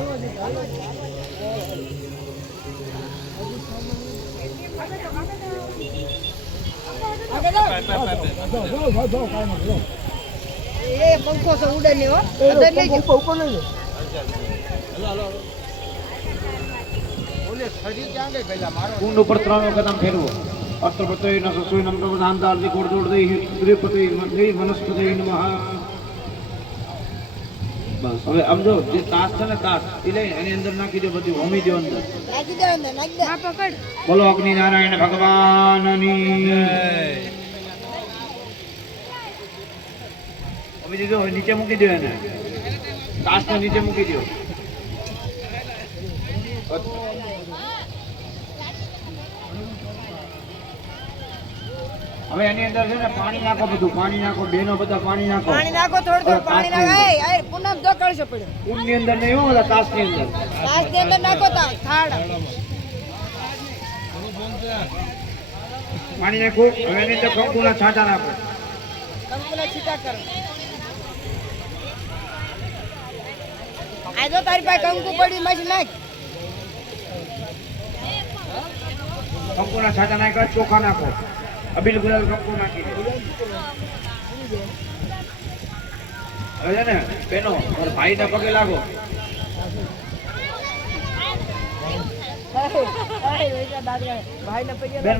એ પંખો તો ઉડે નહીં હો. પંખો ઉપર લઈ લે. કુંડ ઉપર 3 કદમ ફેરવો. અસ્ત્રપતિ નસસુય નમ પ્રધાન દાર્દી કોડ દોડ દે શ્રીપતિ દે વનસ્પતિ નમઃ. બસ હવે આમ જો જે તાસ છે ને તાસ એ લઈ એની અંદર નાખી દો, બધી હોમી દો અંદર. નાખી દે અંદર, નાખી દે. હા પકડ. બોલો અગ્નિ નારાયણ ભગવાનની જય. હોમી દીધો, નીચે મૂકી દો એને. તાસ ને નીચે મૂકી દો. હવે એની અંદર છે ને પાણી નાખો, બધું પાણી નાખો, બેનો બધા પાણી નાખો. પાણી નાખો, થોડું પાણી નાખો. એ પૂનમ જો કરશો પડ્યો. કુંડ ની અંદર નહીં હો, બધા તાસ ની અંદર. તાસ ની અંદર નાખો તા થાળ. પાણી નાખો. હવે એની અંદર કંકુના છાંટા નાખો. કંકુના છીટા કરો. આ જો તારી પાસે કંકુ પડ્યું મસ્ત નાખ. કંકુના છાંટા નાખો, ચોખા નાખો. અબીલ ગુલાલ કંકુ નાખી દે. હવે છે ને બેનો ભાઈ ના પગે લાગો. ભાઈ ને પગે બેન